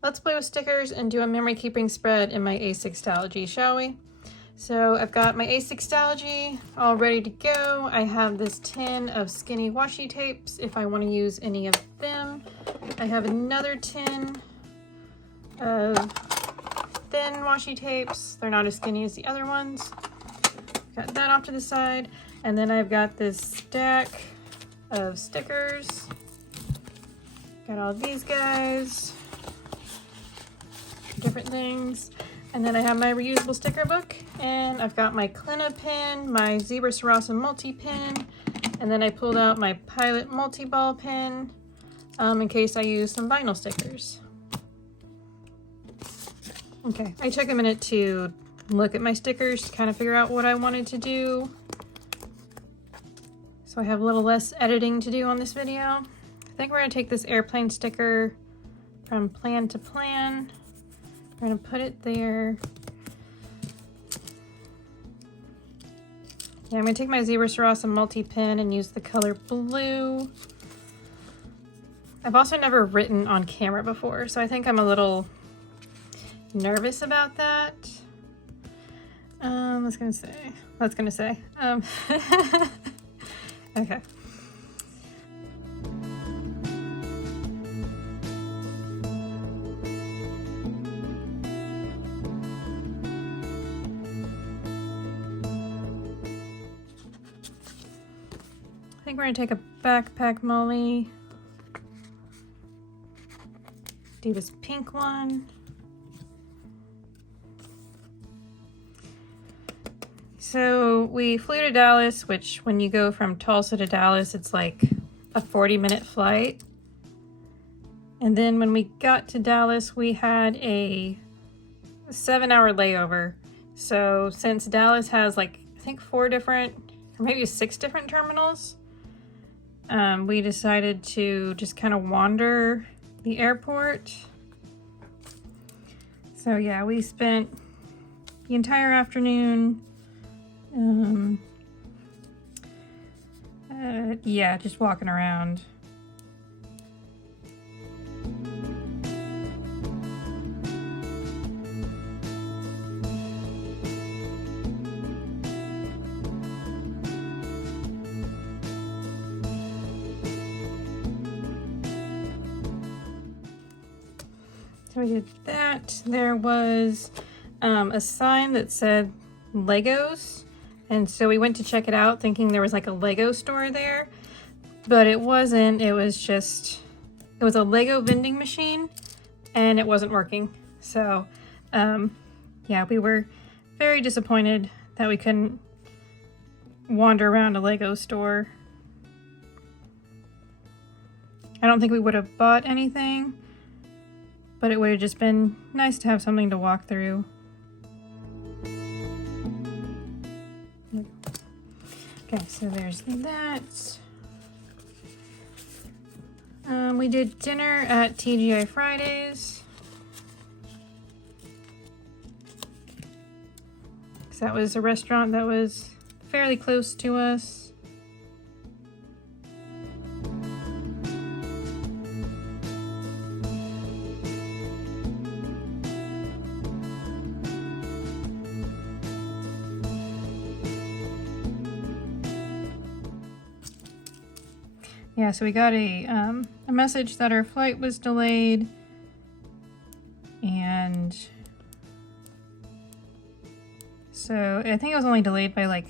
Let's play with stickers and do a memory keeping spread in my A6 Stalogy, shall we? So I've got my A6 Stalogy all ready to go. I have this tin of skinny washi tapes if I want to use any of them. I have another tin of thin washi tapes. They're not as skinny as the other ones. Got that off to the side. And then I've got this stack of stickers. Got all these guys. Different things. And then I have my reusable sticker book, and I've got my Clina pin, my Zebra Sarasa multi-pin, and then I pulled out my Pilot multi-ball pin in case I use some vinyl stickers. Okay, I took a minute to look at my stickers to kind of figure out what I wanted to do, so I have a little less editing to do on this video. I think we're going to take this airplane sticker from Plan to Plan. We're going to put it there. Yeah, I'm going to take my Zebra Sarasa multi-pin and use the color blue. I've also never written on camera before, so I think I'm a little nervous about that. What's going to say? Okay. I think we're going to take a backpack Molly, do this pink one. So we flew to Dallas, which when you go from Tulsa to Dallas, it's like a 40-minute flight. And then when we got to Dallas, we had a 7-hour layover. So since Dallas has like, I think 4 different, or maybe 6 different terminals, we decided to just kind of wander the airport. So yeah, we spent the entire afternoon, yeah, just walking around. So we did that. There was a sign that said Legos, and so we went to check it out thinking there was like a Lego store there, but it wasn't. It was a Lego vending machine, and it wasn't working. So yeah, we were very disappointed that we couldn't wander around a Lego store. I don't think we would have bought anything, but it would have just been nice to have something to walk through. Okay, so there's that. We did dinner at TGI Fridays. So that was a restaurant that was fairly close to us. Yeah, so we got a message that our flight was delayed, and so I think it was only delayed by like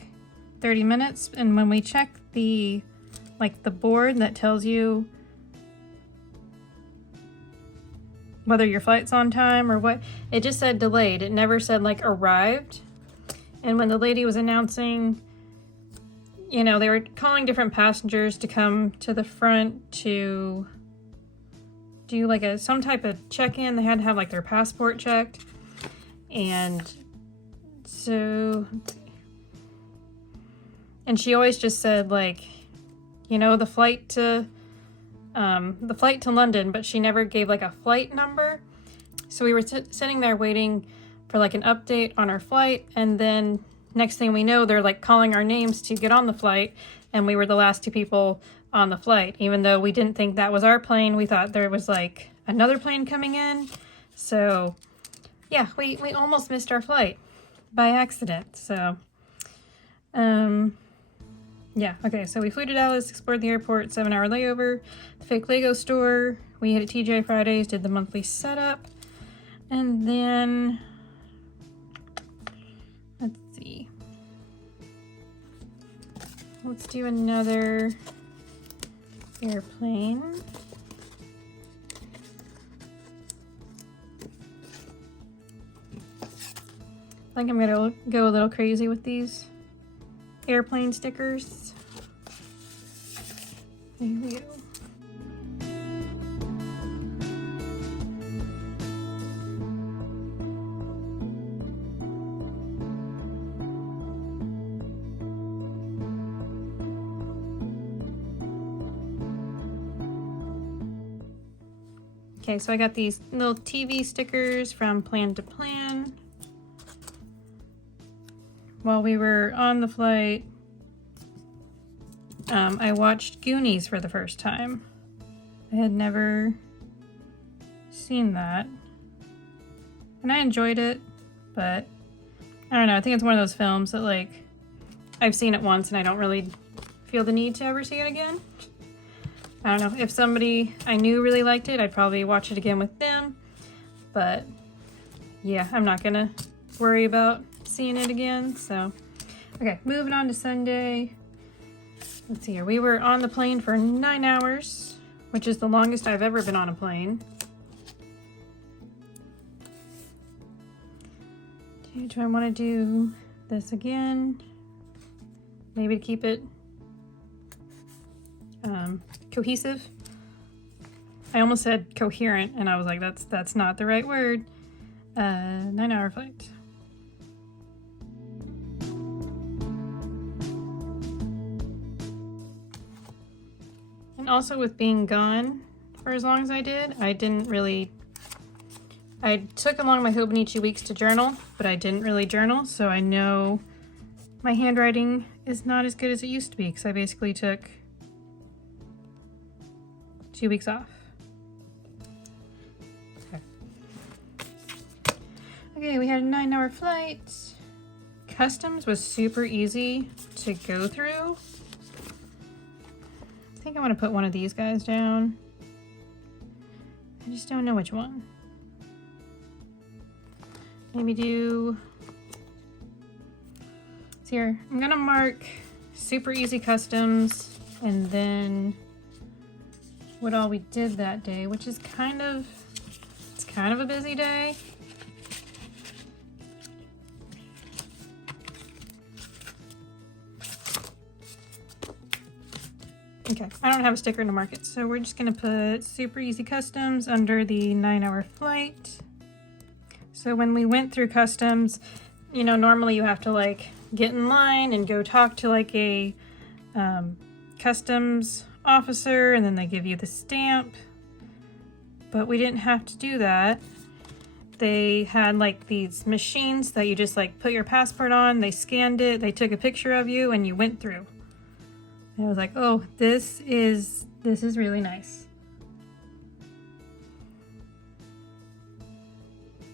30 minutes. And when we checked the board that tells you whether your flight's on time or what, it just said delayed. It never said like arrived. And when the lady was announcing, you know, they were calling different passengers to come to the front to do like some type of check-in. They had to have like their passport checked. And so, and she always just said like, you know, the flight to London, but she never gave like a flight number. So we were sitting there waiting for like an update on our flight, and then next thing we know, they're like calling our names to get on the flight, and we were the last 2 people on the flight. Even though we didn't think that was our plane, we thought there was like another plane coming in, So yeah, we almost missed our flight by accident. So yeah, okay, so we flew to Dallas, explored the airport, 7-hour layover, the fake Lego store, we hit at TJ Fridays, did the monthly setup, and then let's see. Let's do another airplane. I think I'm gonna go a little crazy with these airplane stickers. There we go. Okay, so I got these little TV stickers from Plan to Plan. While we were on the flight, I watched Goonies for the first time. I had never seen that. And I enjoyed it, but I don't know, I think it's one of those films that, like, I've seen it once and I don't really feel the need to ever see it again. I don't know, if somebody I knew really liked it, I'd probably watch it again with them. But yeah, I'm not gonna worry about seeing it again, so. Okay, moving on to Sunday. Let's see here, we were on the plane for 9 hours, which is the longest I've ever been on a plane. Do I want to do this again? Maybe to keep it cohesive. I almost said coherent, and I was like, that's not the right word. 9-hour flight. And also with being gone for as long as I did, I took along my Hobonichi weeks to journal, but I didn't really journal, so I know my handwriting is not as good as it used to be, because I basically took 2 weeks off. Okay, we had a 9-hour flight. Customs was super easy to go through. I think I want to put one of these guys down. I just don't know which one. Maybe do... So here, I'm gonna mark super easy customs and then what all we did that day, which is kind of a busy day. Okay, I don't have a sticker to mark it, so we're just gonna put super easy customs under the 9-hour flight. So when we went through customs, you know, normally you have to like get in line and go talk to like a customs officer, and then they give you the stamp. But we didn't have to do that. They had like these machines that you just like put your passport on, they scanned it, they took a picture of you, and you went through. And I was like, oh, this is really nice.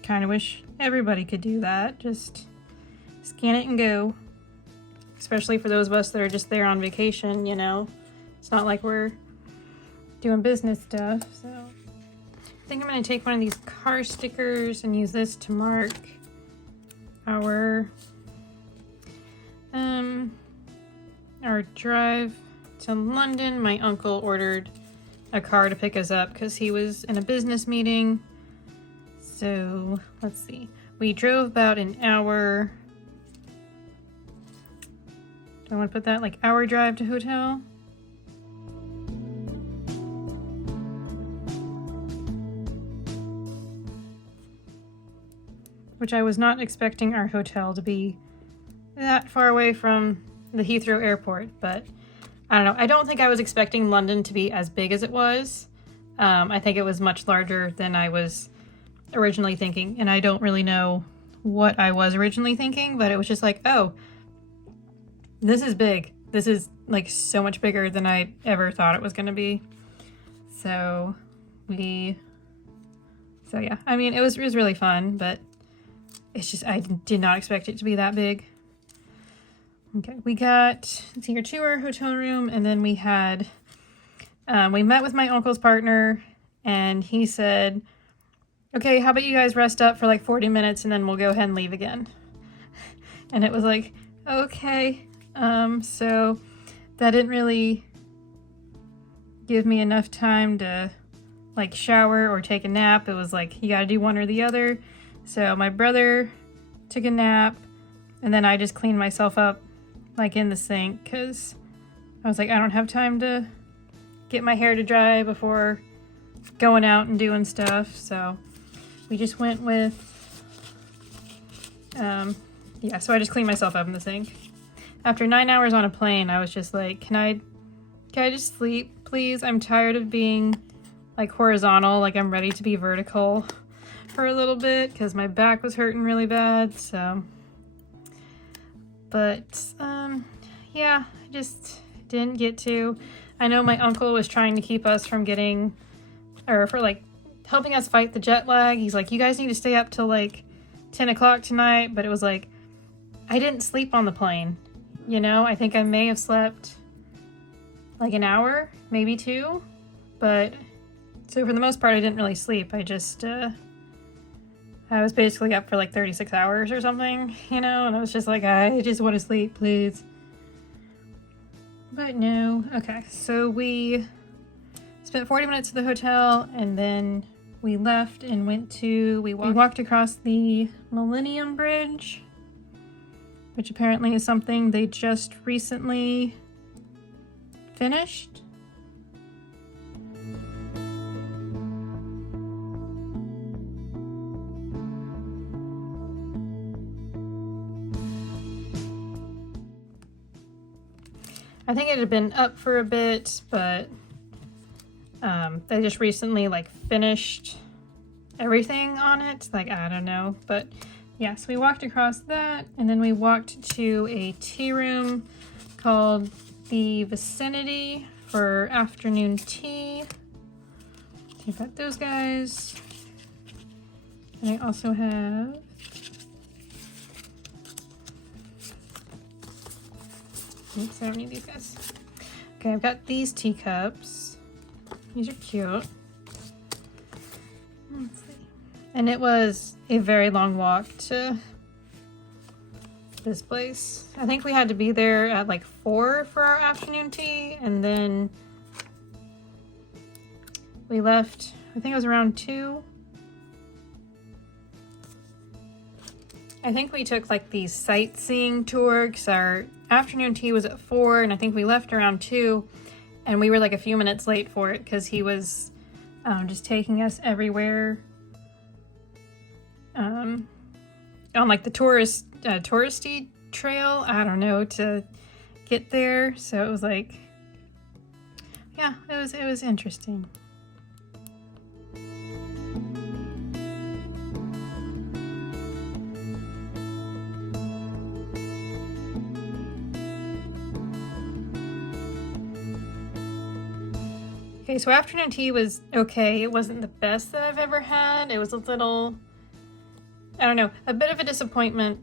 Kind of wish everybody could do that. Just scan it and go. Especially for those of us that are just there on vacation, you know. It's not like we're doing business stuff, so. I think I'm gonna take one of these car stickers and use this to mark our drive to London. My uncle ordered a car to pick us up because he was in a business meeting. So let's see. We drove about an hour. Do I want to put that like hour drive to hotel? Which I was not expecting our hotel to be that far away from the Heathrow airport, but I don't know. I don't think I was expecting London to be as big as it was. I think it was much larger than I was originally thinking, and I don't really know what I was originally thinking, but it was just like, oh, this is big. This is like so much bigger than I ever thought it was going to be. So So yeah, I mean, it was really fun, but it's just, I did not expect it to be that big. Okay, we got, let's see here, to our hotel room, and then we had, we met with my uncle's partner, and he said, okay, how about you guys rest up for like 40 minutes and then we'll go ahead and leave again. And it was like, okay. So that didn't really give me enough time to like shower or take a nap. It was like, you gotta do one or the other. So my brother took a nap, and then I just cleaned myself up like in the sink, because I was like, I don't have time to get my hair to dry before going out and doing stuff. So we just went with, yeah, so I just cleaned myself up in the sink. After 9 hours on a plane, I was just like, can I just sleep, please? I'm tired of being like horizontal, like I'm ready to be vertical for a little bit, because my back was hurting really bad, so. But, yeah, I just didn't get to. I know my uncle was trying to keep us from getting, or for like, helping us fight the jet lag. He's like, you guys need to stay up till like 10 o'clock tonight. But it was like, I didn't sleep on the plane. You know, I think I may have slept like an hour, maybe 2. But so for the most part, I didn't really sleep. I just, I was basically up for like 36 hours or something, you know, and I was just like, I just want to sleep, please. But no. Okay, so we spent 40 minutes at the hotel, and then we left and went to, we walked across the Millennium Bridge, which apparently is something they just recently finished. I think it had been up for a bit, but they just recently like finished everything on it. Like, I don't know, but yeah, so we walked across that, and then we walked to a tea room called the Vicinity for afternoon tea. So you've got those guys. And I also have oops, I don't need these guys. Okay, I've got these teacups. These are cute. Let's see. And it was a very long walk to this place. I think we had to be there at like 4 for our afternoon tea, and then we left, I think it was around 2. I think we took like the sightseeing tour, because our afternoon tea was at 4, and I think we left around 2, and we were like a few minutes late for it because he was just taking us everywhere on like the touristy trail, I don't know, to get there. So it was like, yeah, it was interesting. Okay, so afternoon tea was okay. It wasn't the best that I've ever had. It was a little, I don't know, a bit of a disappointment,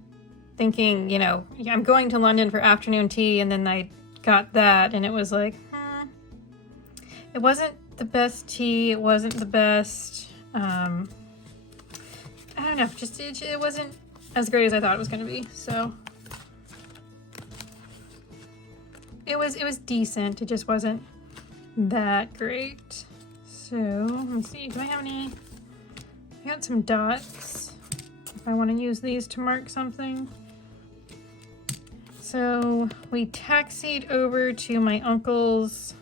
thinking, you know, I'm going to London for afternoon tea, and then I got that, and it was like, it wasn't the best tea. It wasn't the best, I don't know, just it wasn't as great as I thought it was going to be. So it was decent. It just wasn't that great. So let me see, do I have any? I got some dots if I want to use these to mark something. So we taxied over to my uncle's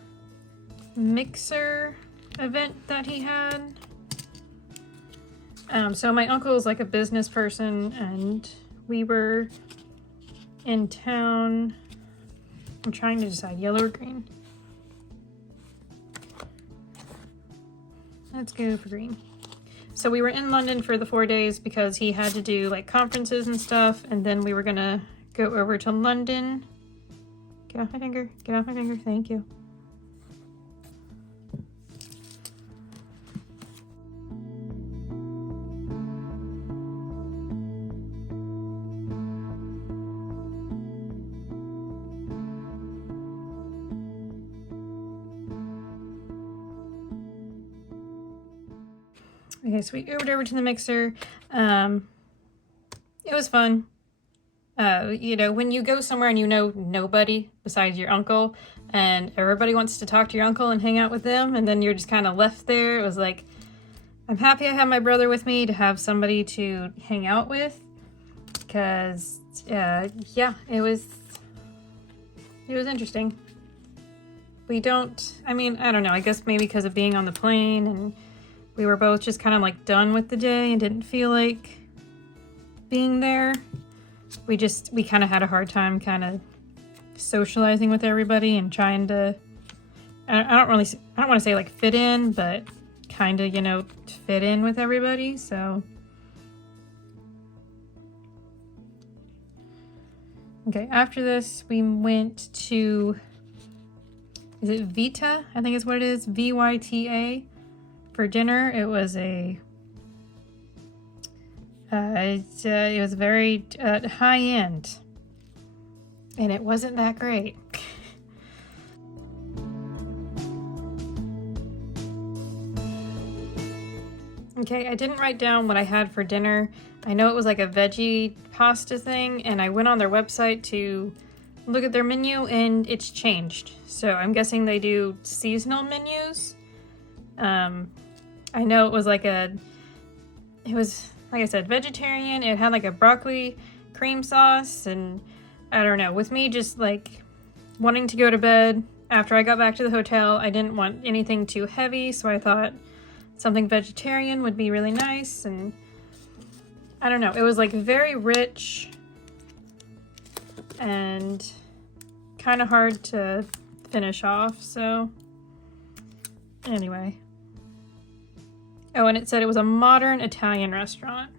mixer event that he had. So my uncle is like a business person, and we were in town. I'm trying to decide, yellow or green. Let's go for green. So we were in London for the 4 days because he had to do like conferences and stuff, and then we were gonna go over to London. Get off my finger, get off my finger, thank you. Okay, so we Ubered over to the mixer. It was fun. You know, when you go somewhere and you know nobody besides your uncle, and everybody wants to talk to your uncle and hang out with them, and then you're just kind of left there. It was like, I'm happy I have my brother with me to have somebody to hang out with, because, yeah, it was interesting. I don't know, I guess maybe because of being on the plane, and we were both just kind of like done with the day and didn't feel like being there. We kind of had a hard time kind of socializing with everybody and trying to, I don't want to say like fit in, but kind of, you know, fit in with everybody. So, okay, after this, we went to, is it Vita? I think is what it is, VYTA, for dinner. It was it was very high end, and it wasn't that great. Okay, I didn't write down what I had for dinner. I know it was like a veggie pasta thing, and I went on their website to look at their menu, and it's changed. So I'm guessing they do seasonal menus. I know it was like like I said, vegetarian. It had like a broccoli cream sauce, and I don't know, with me just like wanting to go to bed after I got back to the hotel, I didn't want anything too heavy, so I thought something vegetarian would be really nice. And I don't know, it was like very rich and kind of hard to finish off, so anyway. Oh, and it said it was a modern Italian restaurant,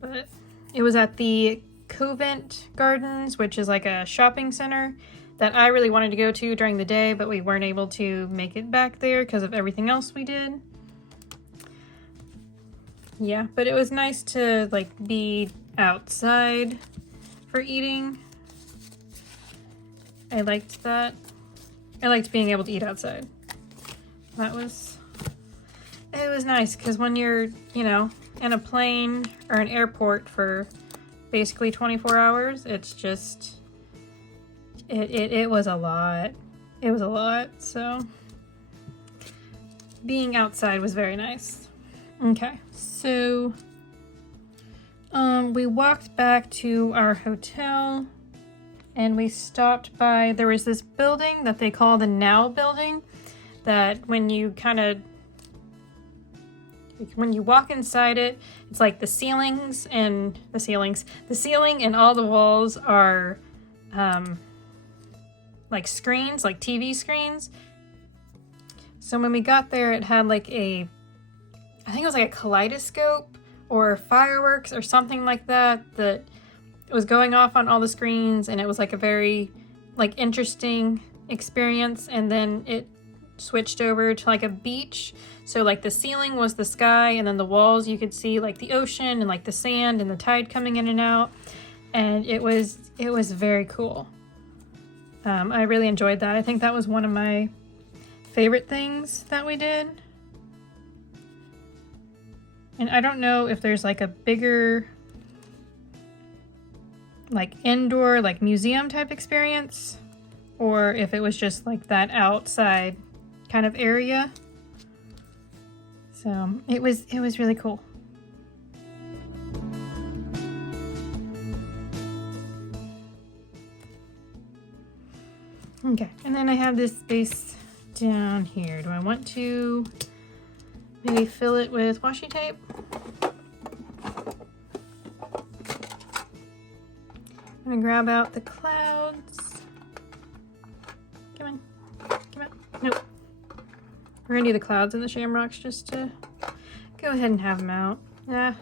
but it was at the Covent Gardens, which is like a shopping center that I really wanted to go to during the day, but we weren't able to make it back there because of everything else we did. Yeah, but it was nice to like be outside for eating. I liked that. I liked being able to eat outside. It was nice because when you're, you know, in a plane or an airport for basically 24 hours, it's just, it was a lot. It was a lot, so being outside was very nice. Okay, so we walked back to our hotel and we stopped by, there was this building that they call the Now Building, that when you walk inside it, it's like the ceiling and all the walls are like screens, like TV screens. So when we got there, it had like I think it was like a kaleidoscope or fireworks or something like that was going off on all the screens, and it was like a very like interesting experience. And then it switched over to like a beach, so like the ceiling was the sky, and then the walls you could see like the ocean and like the sand and the tide coming in and out, and it was very cool. I really enjoyed that. I think that was one of my favorite things that we did. And I don't know if there's like a bigger like indoor like museum type experience, or if it was just like that outside kind of area. So it was really cool. Okay, and then I have this space down here. Do I want to maybe fill it with washi tape? I'm gonna grab out the clouds. Come on. Nope. We're gonna do the clouds and the shamrocks just to go ahead and have them out. The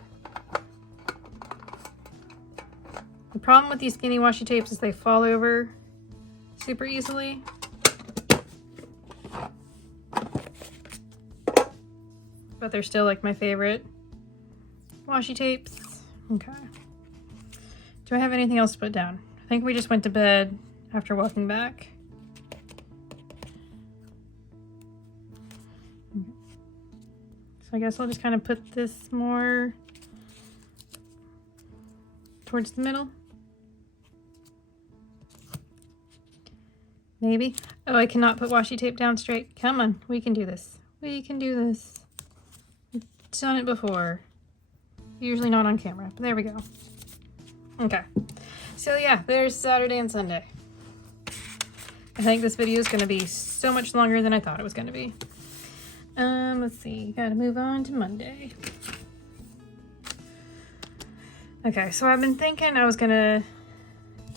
problem with these skinny washi tapes is they fall over super easily. But they're still like my favorite washi tapes. Okay. Do I have anything else to put down? I think we just went to bed after walking back. So So I guess I'll just kind of put this more towards the middle. Maybe. Oh, I cannot put washi tape down straight. Come on, we can do this. We can do this. We've done it before. Usually not on camera, but there we go. Okay. So yeah, there's Saturday and Sunday. I think this video is going to be so much longer than I thought it was going to be. Let's see. Gotta move on to Monday. Okay, so I've been thinking I was going to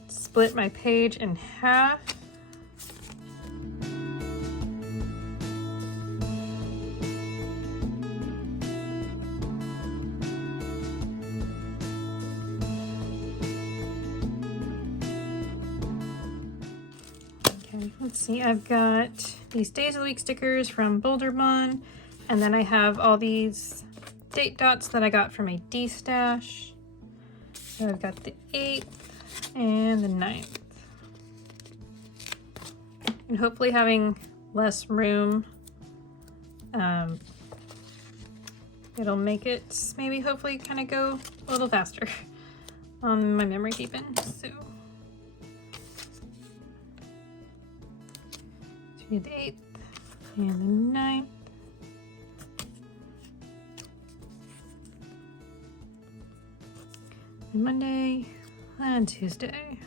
split my page in half. Let's see, I've got these Days of the Week stickers from Boulder Bond, and then I have all these date dots that I got from a D-stash. So I've got the 8th and the 9th. And hopefully having less room, it'll make it maybe hopefully kind of go a little faster on my memory keeping. So the 8th and the 9th. And Monday and Tuesday.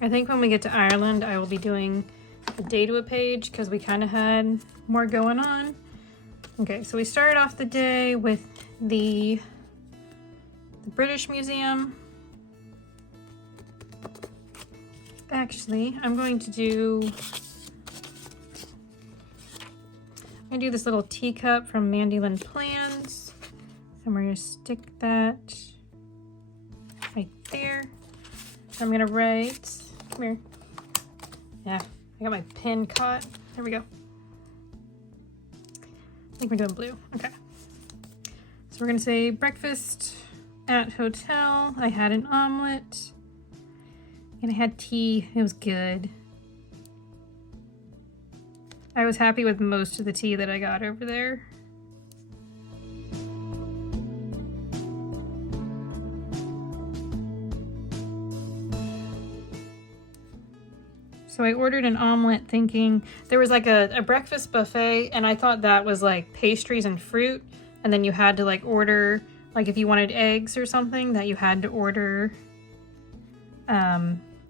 I think when we get to Ireland, I will be doing a day to a page because we kind of had more going on. Okay, so we started off the day with the British Museum. Actually, I'm going to do this little teacup from Mandy Lynn Plans, and we're going to stick that right there. I'm going to write, come here. Yeah, I got my pen caught. There we go. I think we're doing blue. Okay. So we're going to say breakfast at hotel. I had an omelet. And I had tea. It was good. I was happy with most of the tea that I got over there. So I ordered an omelet thinking there was like a breakfast buffet, and I thought that was like pastries and fruit, and then you had to like order, like if you wanted eggs or something, that you had to order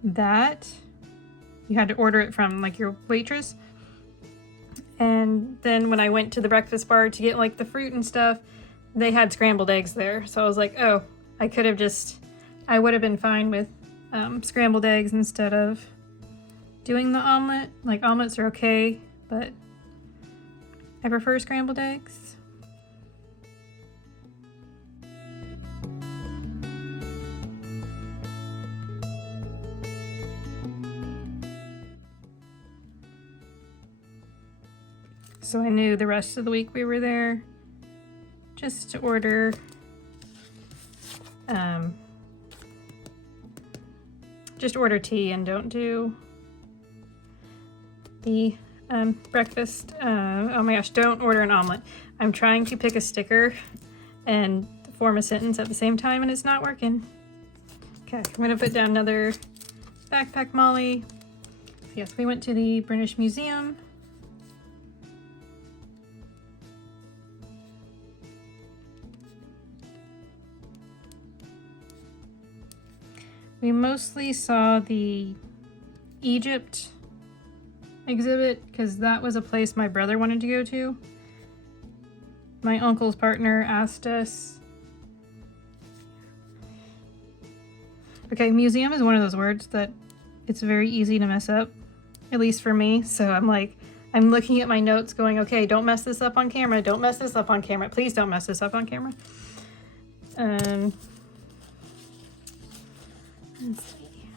that you had to order it from like your waitress. And then when I went to the breakfast bar to get like the fruit and stuff, they had scrambled eggs there. So I was like, oh, I would have been fine with scrambled eggs instead of doing the omelet. Like omelets are okay, but I prefer scrambled eggs. So I knew the rest of the week we were there just to order tea and don't do the breakfast. Oh my gosh, don't order an omelet. I'm trying to pick a sticker and form a sentence at the same time and it's not working. Okay, I'm gonna put down another backpack Molly. Yes, we went to the British Museum. We mostly saw the Egypt exhibit because that was a place my brother wanted to go to. My uncle's partner asked us. Okay, museum is one of those words that it's very easy to mess up, at least for me. So I'm looking at my notes going, okay, don't mess this up on camera. Don't mess this up on camera. Please don't mess this up on camera. Let's see.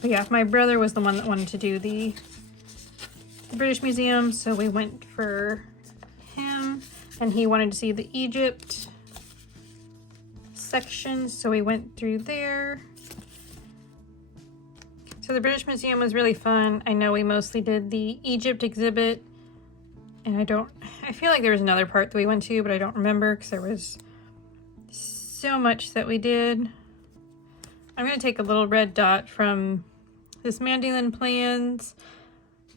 But yeah, my brother was the one that wanted to do the British Museum, so we went for him, and he wanted to see the Egypt section, so we went through there. So the British Museum was really fun. I know we mostly did the Egypt exhibit, and I feel like there was another part that we went to, but I don't remember because there was so much that we did. I'm going to take a little red dot from this Mandolin Plans.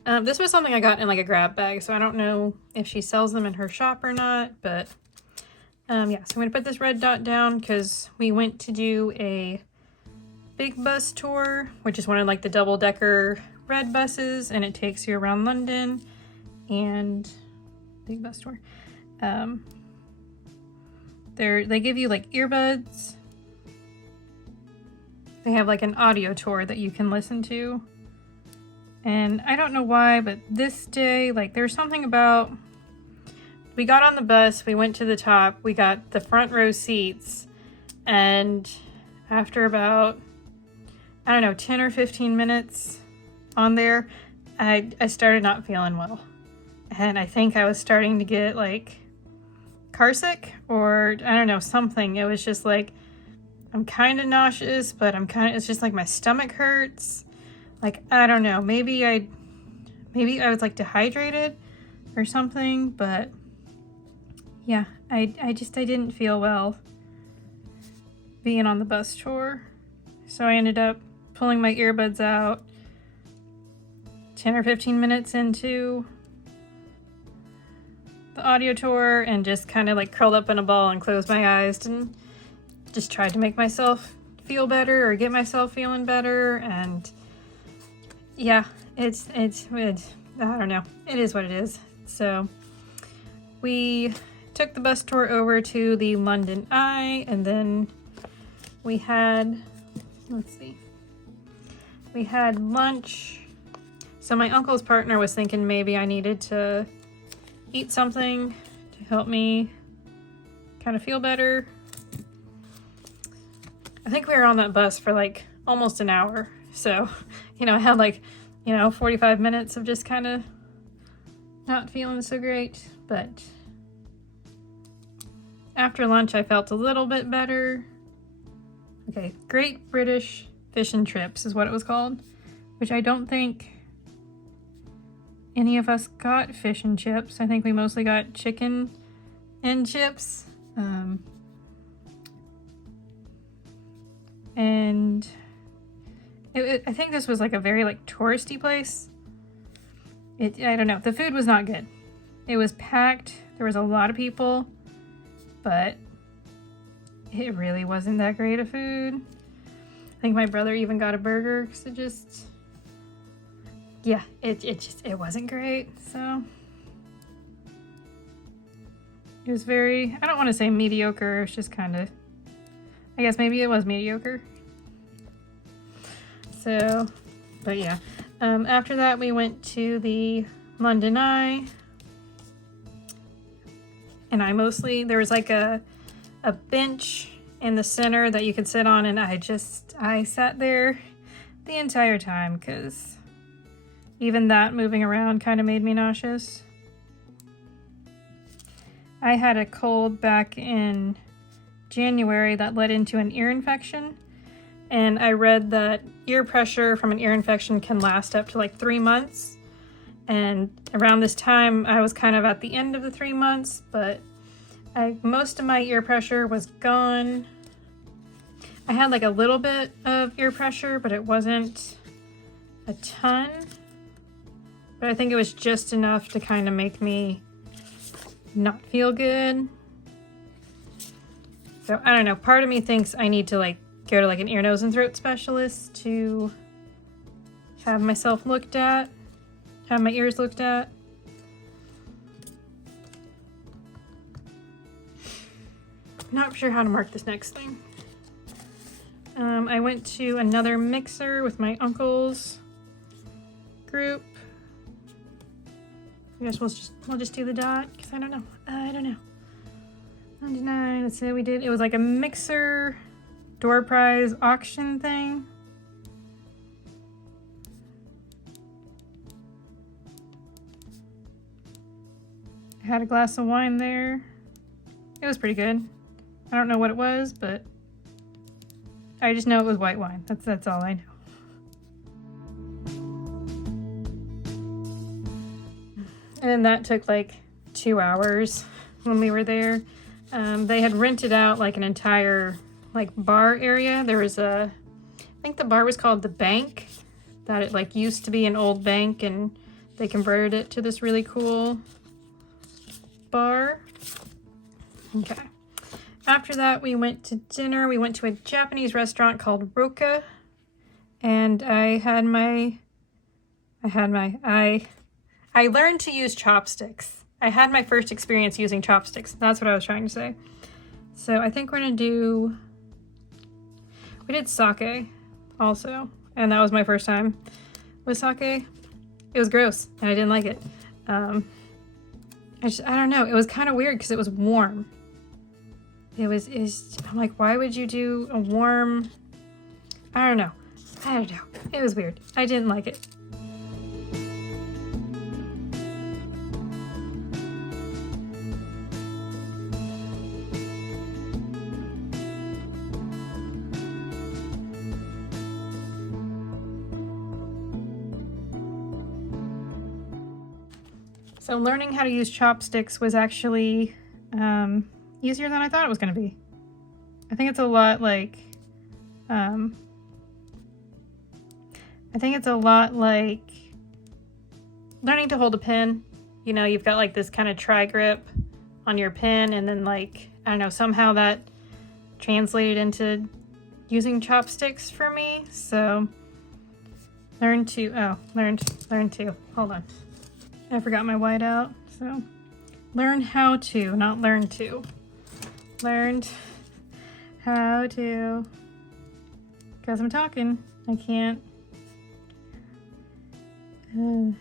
This was something I got in like a grab bag, so I don't know if she sells them in her shop or not, but yeah, so I'm going to put this red dot down because we went to do a big bus tour, which is one of like the double-decker red buses, and it takes you around London. And big bus tour. They give you like earbuds. They have like an audio tour that you can listen to. And I don't know why, but this day, like there's something about, we got on the bus, we went to the top, we got the front row seats, and after about, I don't know, 10 or 15 minutes on there, I started not feeling well. And I think I was starting to get like car sick, or I don't know, something. It was just like, I'm kind of nauseous, but it's just like my stomach hurts. Like, I don't know, maybe I was like dehydrated or something, but yeah, I didn't feel well being on the bus tour. So I ended up pulling my earbuds out 10 or 15 minutes into the audio tour and just kind of like curled up in a ball and closed my eyes and just tried to make myself feel better or get myself feeling better. And yeah, it's I don't know, it is what it is. So we took the bus tour over to the London Eye, and then we had, we had lunch. So my uncle's partner was thinking maybe I needed to eat something to help me kind of feel better. I think we were on that bus for like almost an hour. So, I had like, 45 minutes of just kind of not feeling so great. But after lunch, I felt a little bit better. Okay, Great British Fish and Chips is what it was called, which I don't think any of us got fish and chips. I think we mostly got chicken and chips. And I think this was like a very like touristy place. I don't know. The food was not good. It was packed. There was a lot of people, but it really wasn't that great of food. I think my brother even got a burger because it just, yeah, it wasn't great. So it was very, I don't want to say mediocre. It's just kind of, I guess maybe it was mediocre. So, but yeah. After that, we went to the London Eye. And there was like a bench in the center that you could sit on, and I sat there the entire time because even that moving around kind of made me nauseous. I had a cold back in January that led into an ear infection, and I read that ear pressure from an ear infection can last up to like 3 months. And around this time, I was kind of at the end of the 3 months, but most of my ear pressure was gone. I had like a little bit of ear pressure, but it wasn't a ton. But I think it was just enough to kind of make me not feel good. So I don't know, part of me thinks I need to like go to like an ear, nose, and throat specialist to have myself looked at, have my ears looked at. Not sure how to mark this next thing. I went to another mixer with my uncle's group. I guess we'll just do the dot because I don't know. 99. Let's say we did. It was like a mixer door prize auction thing. I had a glass of wine there. It was pretty good. I don't know what it was, but I just know it was white wine. That's all I know. And that took like 2 hours when we were there. They had rented out like an entire like bar area. There was I think the bar was called the Bank, that it like used to be an old bank and they converted it to this really cool bar. Okay. After that, we went to dinner. We went to a Japanese restaurant called Roka, and I learned to use chopsticks. I had my first experience using chopsticks. That's what I was trying to say. So I think we did sake also, and that was my first time with sake. It was gross, and I didn't like it. I don't know. It was kind of weird because it was warm. I'm like, why would you do a warm? I don't know. It was weird. I didn't like it. So learning how to use chopsticks was actually easier than I thought it was going to be. I think it's a lot like learning to hold a pen. You know, you've got like this kind of tri-grip on your pen, and then like, I don't know, somehow that translated into using chopsticks for me. So learned to, hold on. I forgot my whiteout, so learn how to, not learn to. Learned how to, because I'm talking, I can't, I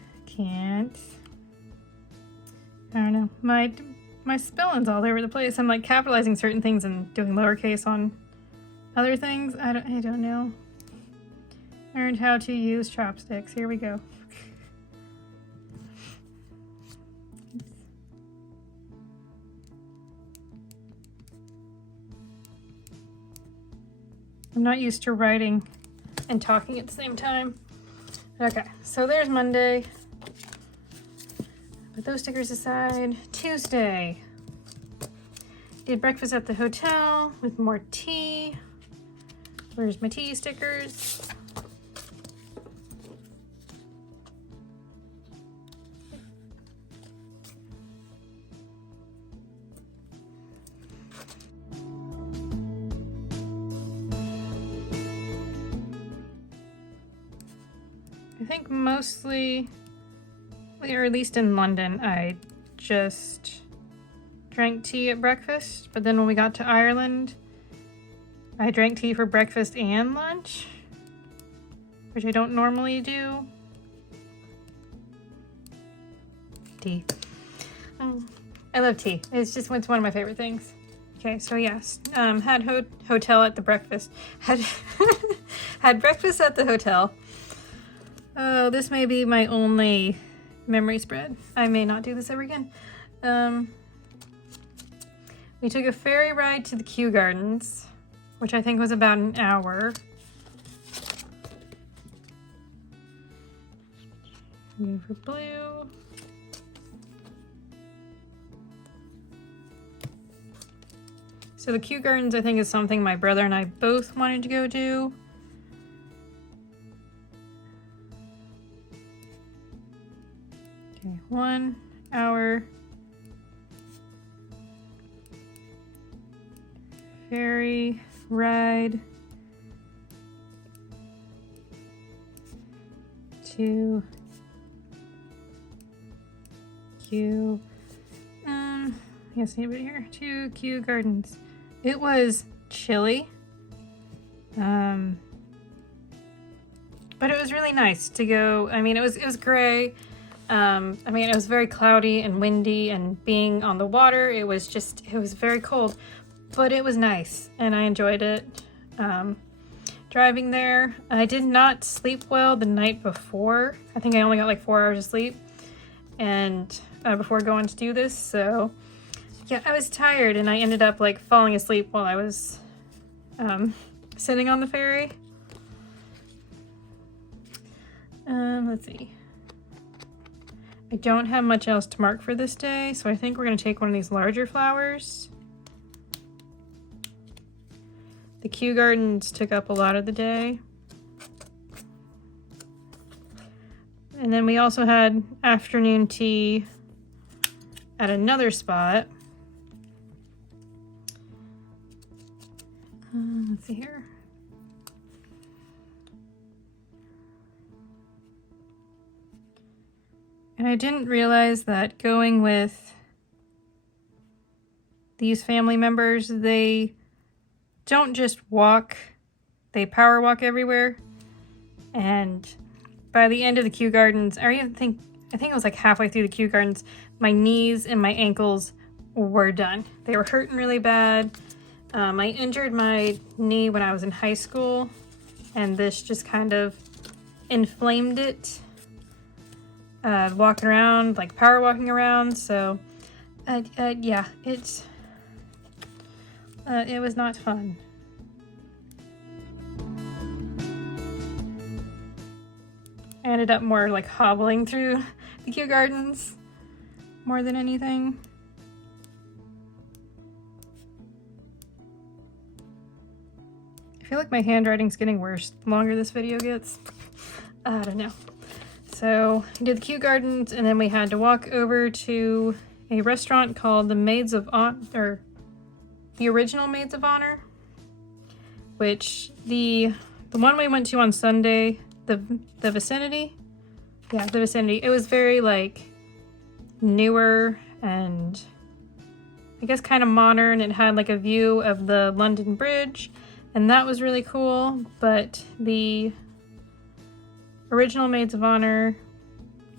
don't know, my spelling's all over the place. I'm like capitalizing certain things and doing lowercase on other things. I don't know. Learned how to use chopsticks. Here we go. I'm not used to writing and talking at the same time. Okay, so there's Monday. Put those stickers aside. Tuesday. Did breakfast at the hotel with more tea. Where's my tea stickers? I think mostly, or at least in London, I just drank tea at breakfast. But then when we got to Ireland, I drank tea for breakfast and lunch, which I don't normally do. Tea. Oh, I love tea. It's one of my favorite things. Okay, so yes, had hotel at the breakfast. Had breakfast at the hotel. Oh, this may be my only memory spread. I may not do this ever again. We took a ferry ride to the Kew Gardens, which I think was about an hour. Go for blue. So the Kew Gardens, I think, is something my brother and I both wanted to go do. Okay, 1 hour ferry ride to Kew. Yes, anybody here? To Kew Gardens. It was chilly, but it was really nice to go. I mean, it was gray. I mean, it was very cloudy and windy, and being on the water, it was very cold, but it was nice, and I enjoyed it. Driving there, I did not sleep well the night before. I think I only got like 4 hours of sleep, and before going to do this, so yeah, I was tired, and I ended up like falling asleep while I was sitting on the ferry. Let's see. I don't have much else to mark for this day, so I think we're going to take one of these larger flowers. The Kew Gardens took up a lot of the day. And then we also had afternoon tea at another spot. Let's see here. And I didn't realize that going with these family members, they don't just walk, they power walk everywhere. And by the end of the Kew Gardens, I think it was like halfway through the Kew Gardens, my knees and my ankles were done. They were hurting really bad. I injured my knee when I was in high school, and this just kind of inflamed it. Walking around, like power walking around, so yeah, it was not fun. I ended up more like hobbling through the Kew Gardens more than anything. I feel like my handwriting's getting worse the longer this video gets. I don't know. So we did the Kew Gardens, and then we had to walk over to a restaurant called the Maids of Honor, or the original Maids of Honor, which the one we went to on Sunday, the Vicinity, yeah, the Vicinity. It was very like newer and I guess kind of modern. It had like a view of the London Bridge, and that was really cool. But the original Maids of Honor,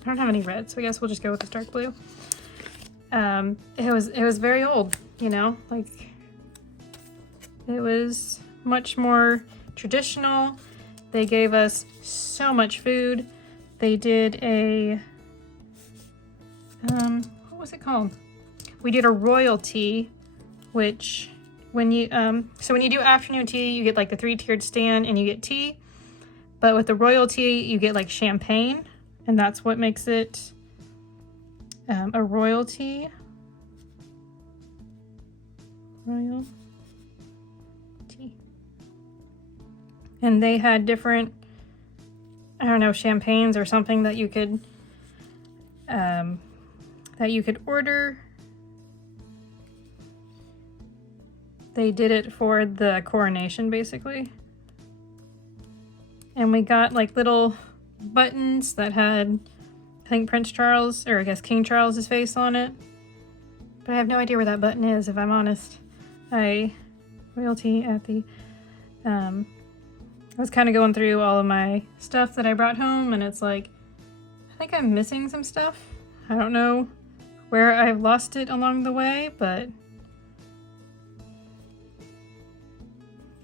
I don't have any red, so I guess we'll just go with this dark blue. It was very old, you know, like it was much more traditional. They gave us so much food. They did a what was it called? We did a royal tea, which when you so when you do afternoon tea, you get like the 3-tiered stand and you get tea. But with the royal tea, you get like champagne, and that's what makes it a royal tea. Royal tea. And they had different, I don't know, champagnes or something that you could order. They did it for the coronation, basically. And we got like little buttons that had, I think, Prince Charles, or I guess King Charles's face on it. But I have no idea where that button is, if I'm honest. Royalty at the, I was kind of going through all of my stuff that I brought home, and it's like, I think I'm missing some stuff. I don't know where I've lost it along the way, but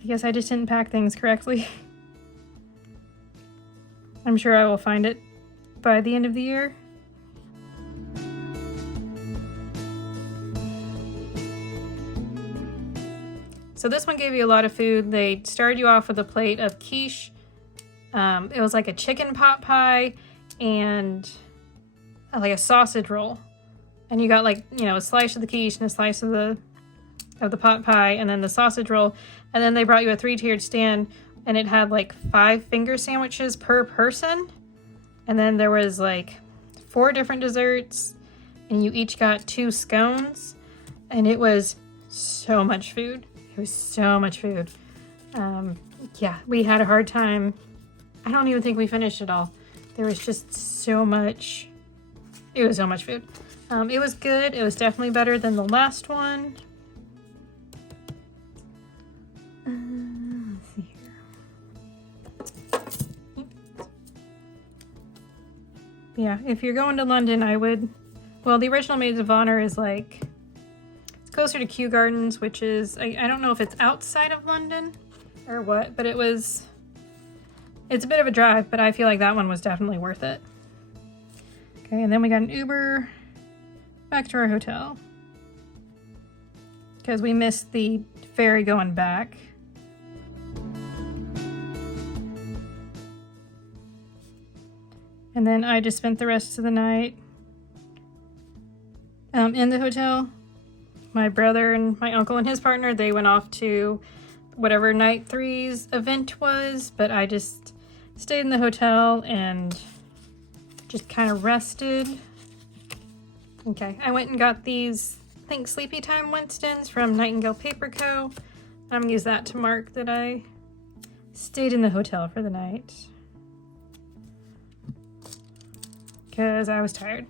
I guess I just didn't pack things correctly. I'm sure I will find it by the end of the year. So this one gave you a lot of food. They started you off with a plate of quiche. It was like a chicken pot pie and like a sausage roll. And you got like, you know, a slice of the quiche and a slice of the pot pie and then the sausage roll. And then they brought you a 3-tiered stand, and it had like 5 finger sandwiches per person. And then there was like 4 different desserts, and you each got 2 scones. And it was so much food. It was so much food. Yeah, we had a hard time. I don't even think we finished it all. There was just so much. It was so much food. It was good. It was definitely better than the last one. Let's see here. Yeah, if you're going to London, I would. Well, the original Maids of Honor is like, it's closer to Kew Gardens, which is, I don't know if it's outside of London or what, but it's a bit of a drive, but I feel like that one was definitely worth it. Okay, and then we got an Uber back to our hotel because we missed the ferry going back. And then I just spent the rest of the night in the hotel. My brother and my uncle and his partner, they went off to whatever night 3's event was, but I just stayed in the hotel and just kind of rested. Okay, I went and got these Think Sleepy Time Winstons from Nightingale Paper Co. I'm gonna use that to mark that I stayed in the hotel for the night because I was tired.